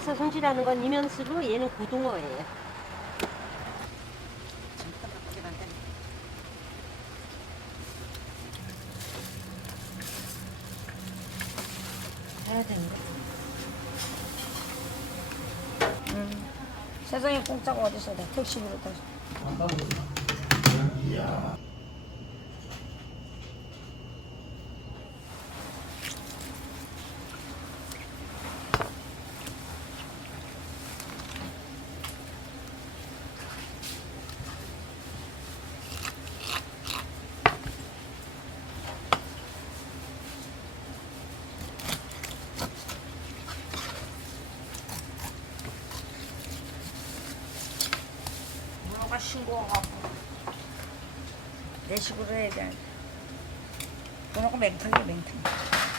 해서 손질하는 건 이면수고 얘는 고등어예요. 해야 되는데. 세상에 공짜가 어딨어 내 택시비로 다 문어가 싱거워갖고 내 식으로 해야 돼. 문어가 맹탕이야 맹탕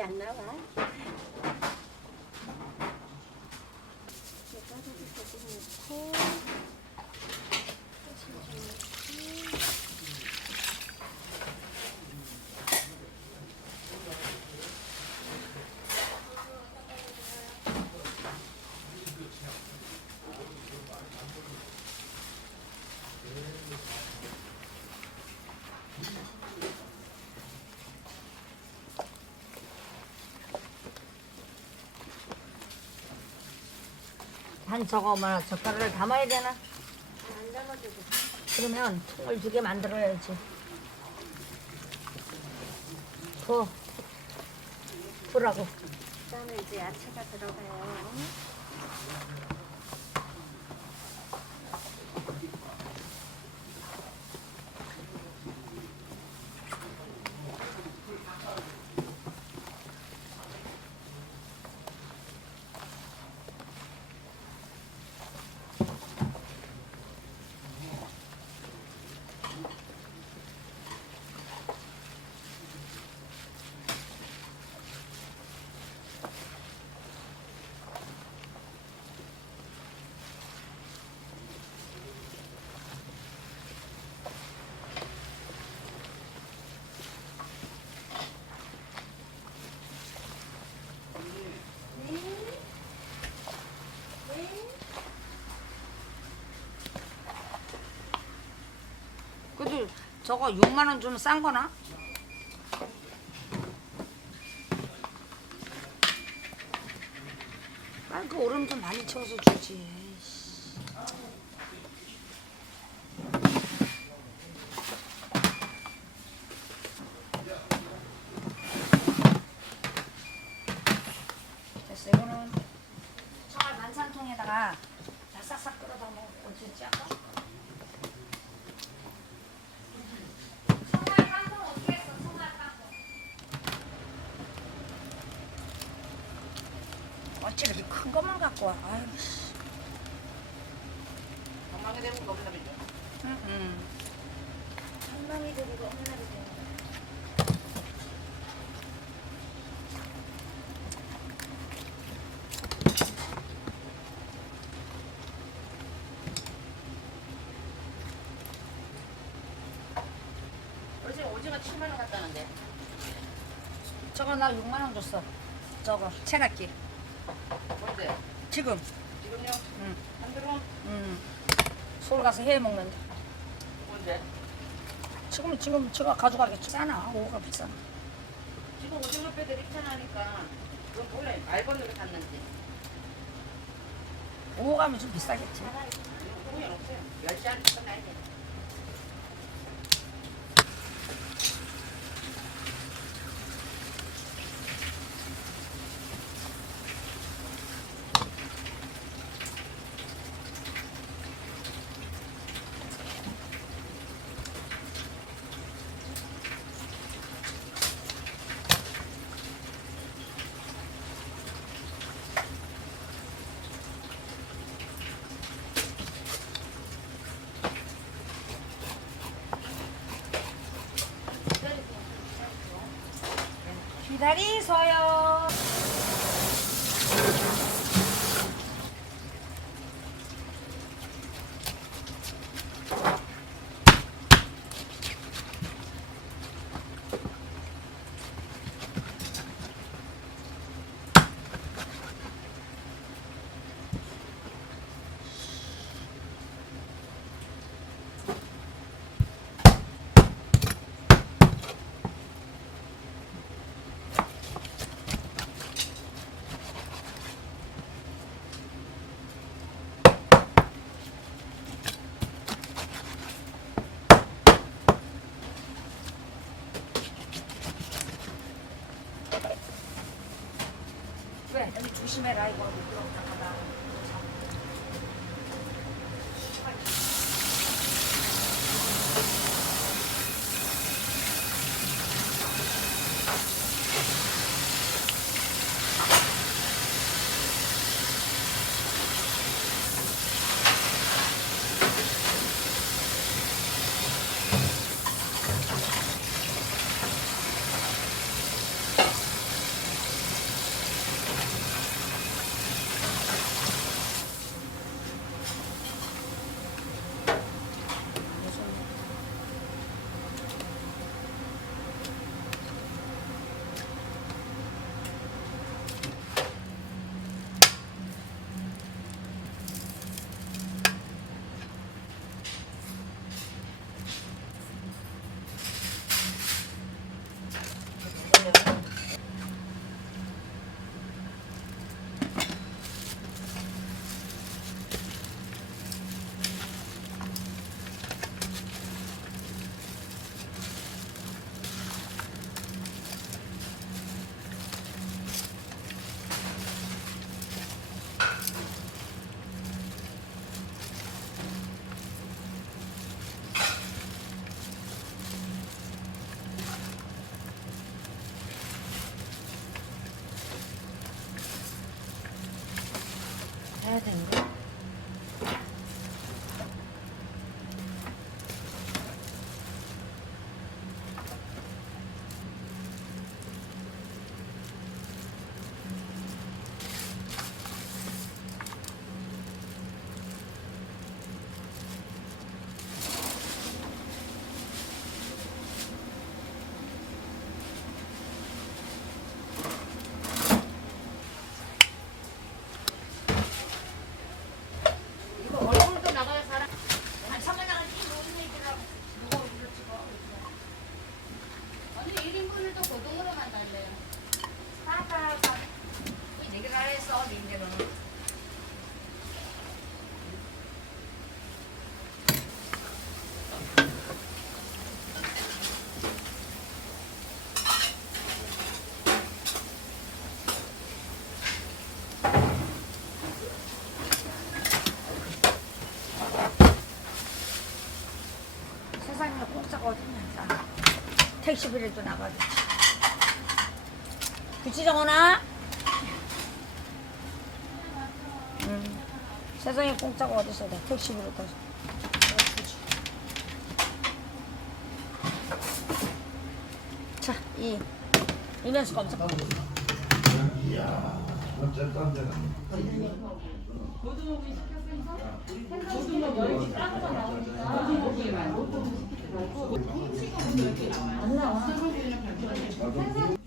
떡까지 안 나와. 이렇게 가루를 조금 넣고 한 저거 뭐나 젓가락을 담아야 되나? 안 담아도 돼. 그러면 통을 두 개 만들어야지 더 풀라고 그다음에 이제 야채가 들어가요. 그래도 저거 6만원 좀 싼 거나? 아, 그 오름 좀 많이 채워서 주지. 갖고 와. 아유, 씨. 건강에 되면 거기다 비죠. 응, 응. 어제 오징어 7만 원 갔다는데. 저거 나 6만 원 줬어. 저거 체납기. 뭔데? 지금. 지금요? 응. 한 드론? 음. 서울 가서 해 먹는데. 뭔데? 지금 지금 제가 가져가겠지. 싸나. 오가 비싸나. 지금 오징어 뼈들 입천하니까 그건 몰라 말벌로 샀는지. 오 가면 좀 비싸겠지. 공연 없어요. 10시 안에 끝나야 돼. 기다 조심해라 이거 미끄럽다 가다. 해야 되는데. 택시비라도 나가겠지. 그치 정원아? 응. 세상에 공짜가 어딨어 나 택시비로 가서. 자, 이 이면수 검사. 이야, 어쨌 든 데는